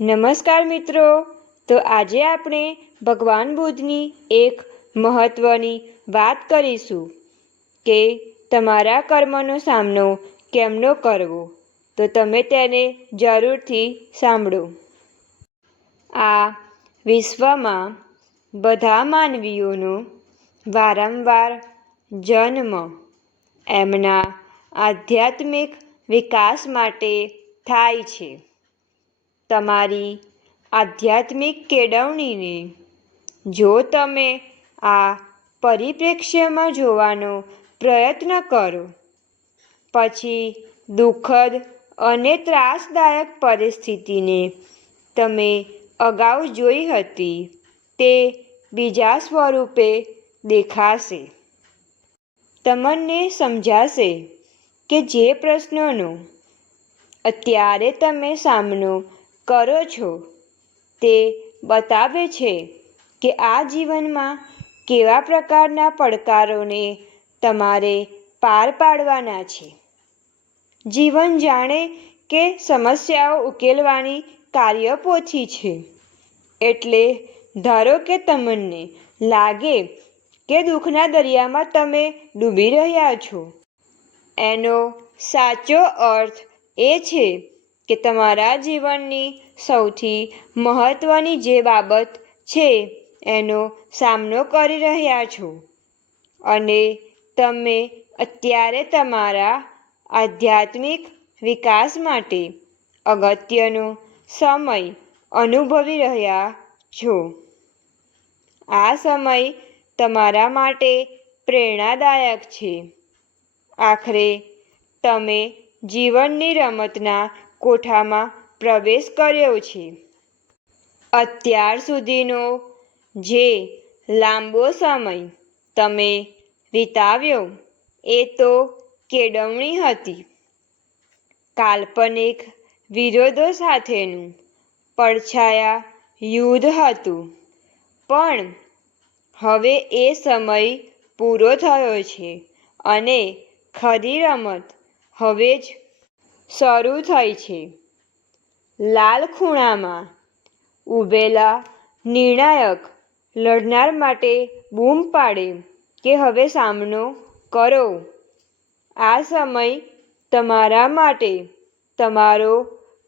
નમસ્કાર મિત્રો, તો આજે આપણે ભગવાન બુદ્ધની એક મહત્ત્વની વાત કરીશું કે તમારા કર્મનો સામનો કેમનો કરવો, તો તમે તેને જરૂરથી સાંભળો। આ વિશ્વમાં બધા માનવીઓનો વારંવાર જન્મ એમના આધ્યાત્મિક વિકાસ માટે થાય છે। તમારી આધ્યાત્મિક કેળવણીને જો તમે આ પરિપ્રેક્ષ્યમાં જોવાનો પ્રયત્ન કરો, પછી દુઃખદ અને ત્રાસદાયક પરિસ્થિતિને તમે અગાઉ જોઈ હતી તે બીજા સ્વરૂપે દેખાશે। તમને સમજાશે કે જે પ્રશ્નોનો અત્યારે તમે સામનો કરો છો તે બતાવે છે કે આ જીવનમાં કેવા પ્રકારના પડકારોને તમારે પાર પાડવાના છે। જીવન જાણે કે સમસ્યાઓ ઉકેલવાની કાર્યપોથી છે। એટલે ધારો કે તમને લાગે કે દુઃખના દરિયામાં તમે ડૂબી રહ્યા છો, એનો સાચો અર્થ એ છે કે તમારા જીવનની સૌથી મહત્ત્વની જે બાબત છે એનો સામનો કરી રહ્યા છો, અને તમે અત્યારે તમારા આધ્યાત્મિક વિકાસ માટે અગત્યનો સમય અનુભવી રહ્યા છો। આ સમય તમારા માટે પ્રેરણાદાયક છે। આખરે તમે જીવનની રમતના કોઠામાં પ્રવેશ કર્યો છે। અત્યાર સુધીનો જે લાંબો સમય તમે વિતાવ્યો એ તો કેળવણી હતી, કાલ્પનિક વિરોધો સાથેનું પડછાયા યુદ્ધ હતું, પણ હવે એ સમય પૂરો થયો છે અને ખરી રમત હવે જ શરૂ થઈ છે। લાલ ખૂણામાં ઊભેલા નિર્ણાયક લડનાર માટે બૂમ પાડે કે હવે સામનો કરો। આ સમય તમારા માટે તમારો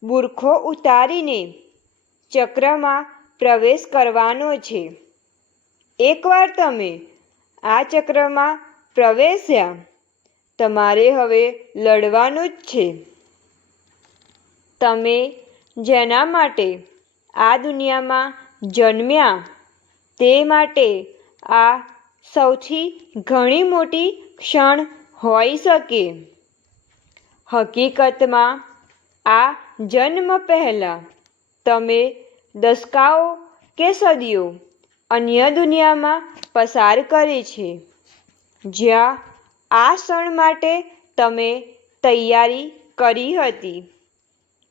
બુરખો ઉતારીને ચક્રમાં પ્રવેશ કરવાનો છે। એકવાર તમે આ ચક્રમાં પ્રવેશ્યા, તમારે હવે લડવાનું જ છે। તમે જેના માટે આ દુનિયામાં જન્મ્યા તે માટે આ સૌથી ઘણી મોટી ક્ષણ હોઈ શકે। હકીકતમાં આ જન્મ પહેલાં તમે દશકાઓ કે સદીઓ અન્ય દુનિયામાં પસાર કરી છે, જ્યાં આ ક્ષણ માટે તમે તૈયારી કરી હતી।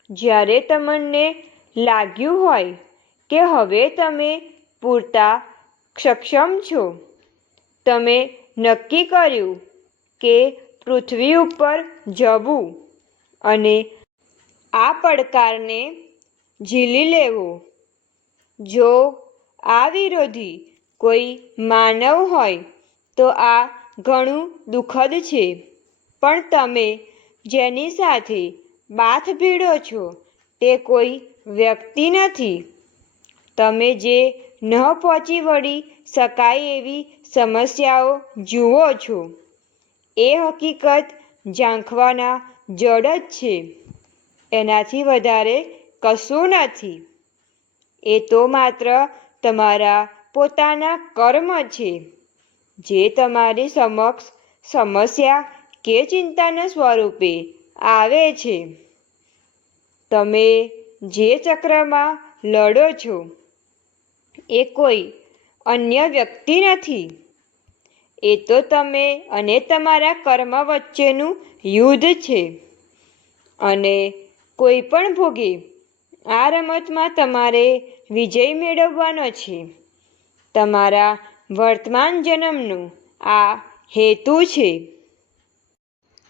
જ્યારે તમને લાગ્યું હોય કે હવે તમે પૂરતા સક્ષમ છો, તમે નક્કી કર્યું કે પૃથ્વી ઉપર જવું અને આ પડકારને ઝીલી લેવો। જો આ વિરોધી કોઈ માનવ હોય તો આ ઘણું દુઃખદ છે, પણ તમે જેની સાથે બાથ ભીડો છો તે કોઈ વ્યક્તિ નથી। તમે જે ન પહોંચી વળી શકાય એવી સમસ્યાઓ જુઓ છો એ હકીકત ઝાંખવાના જડ જ છે, એનાથી વધારે કશું નથી। એ તો માત્ર તમારા પોતાના કર્મ છે જે તમારી સમક્ષ સમસ્યા કે ચિંતાના સ્વરૂપે આવે છે। તમે જે ચક્રમાં લડો છો એ કોઈ અન્ય વ્યક્તિ નથી, એ તો તમે અને તમારા કર્મ વચ્ચેનું યુદ્ધ છે। અને કોઈ પણ ભોગે આ રમતમાં તમારે વિજય મેળવવાનો છે। તમારા વર્તમાન જન્મનો આ હેતુ છે।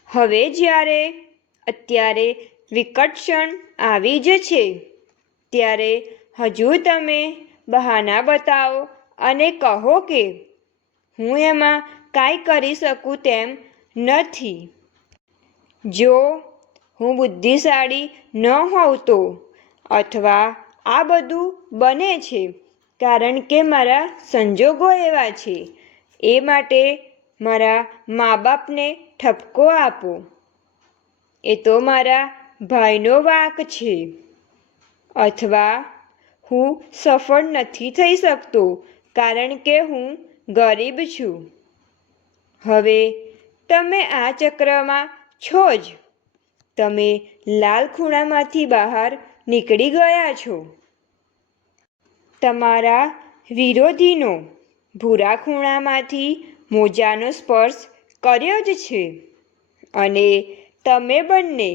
હવે જ્યારે અત્યારે વિકટ ક્ષણ આવી જ છે, ત્યારે હજુ તમે બહાના બતાવો અને કહો કે હું એમાં કાંઈ કરી શકું તેમ નથી. જો હું બુદ્ધિશાળી ન હોઉં તો, અથવા આ બધું બને છે કારણ કે મારા સંજોગો એવા છે, એ માટે મારા મા બાપને ઠપકો આપો, એ તો મારા ભાઈનો વાંક છે, અથવા હું સફળ નથી થઈ શકતો કારણ કે હું ગરીબ છું. હવે તમે આ ચક્રમાં છો જ. તમે લાલ ખૂણામાંથી બહાર નીકળી ગયા છો. તમારા વિરોધીનો ભૂરા ખૂણામાંથી મોજાનો સ્પર્શ કર્યો જ છે અને તમે બંને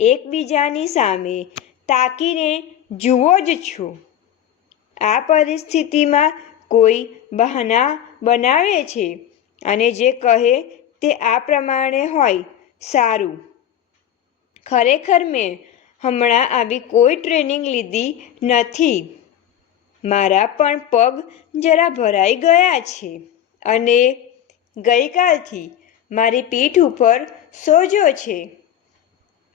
એકબીજાની સામે તાકીને જુઓ જ છો. આ પરિસ્થિતિમાં કોઈ બહાના બનાવે છે અને જે કહે તે આ પ્રમાણે હોય, સારું, ખરેખર મેં હમણાં આવી કોઈ ટ્રેનિંગ લીધી નથી. મારા પણ પગ જરા ભરાઈ ગયા છે અને ગઈકાલથી મારી પીઠ ઉપર સોજો છે.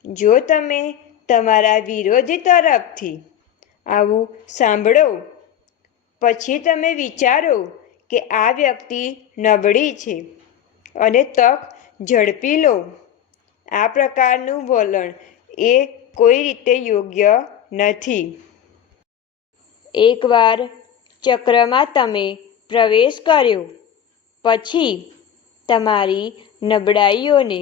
જો તમે તમારા વિરોધી તરફથી આવું સાંભળો, પછી તમે વિચારો કે આ વ્યક્તિ નબળી છે અને તક ઝડપી લો. આ પ્રકારનું વલણ એ કોઈ રીતે યોગ્ય નથી. એકવાર ચક્રમાં તમે પ્રવેશ કર્યો પછી તમારી નબળાઈઓને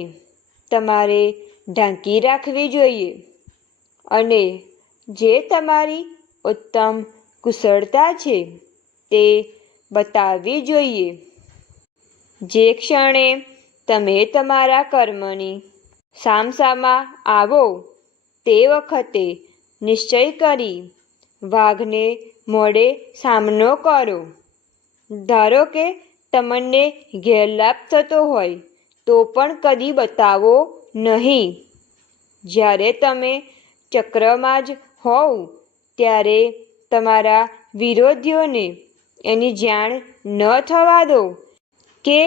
તમારે ઢાંકી રાખવી જોઈએ અને જે તમારી ઉત્તમ કુશળતા છે તે બતાવવી જોઈએ. જે ક્ષણે તમે તમારા કર્મની સામસામા આવો તે વખતે નિશ્ચય કરી વાઘને મોઢે સામનો કરો. ધારો કે તમને ગેરલાભ થતો હોય તો પણ કદી બતાવો નહીં. જ્યારે તમે ચક્રમાં જ હોવ ત્યારે તમારા વિરોધીઓને એની જાણ ન થવા દો કે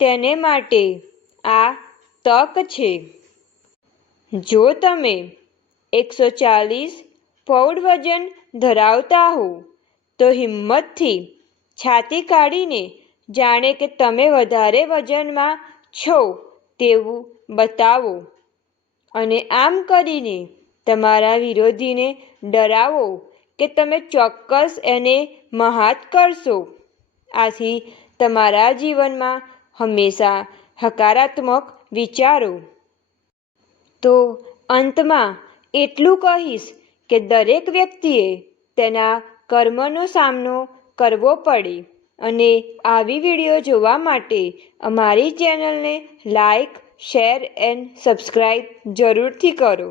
તેને માટે આ તક છે. જો તમે 140 પૌંડ વજન ધરાવતા હો તો હિંમતથી છાતી કાઢીને જાણે કે તમે વધારે વજનમાં છો તેવું બતાવો અને આમ કરીને તમારા વિરોધીને ડરાવો કે તમે ચોક્કસ એને મહાત કરશો. આથી તમારા જીવનમાં હંમેશા હકારાત્મક વિચારો. તો અંતમાં એટલું કહીશ કે દરેક વ્યક્તિએ તેના કર્મનો સામનો કરવો પડે અને આવી વિડીયો જોવા માટે અમારી ચેનલને લાઈક, શેર એન્ડ સબસ્ક્રાઈબ જરૂરથી કરો.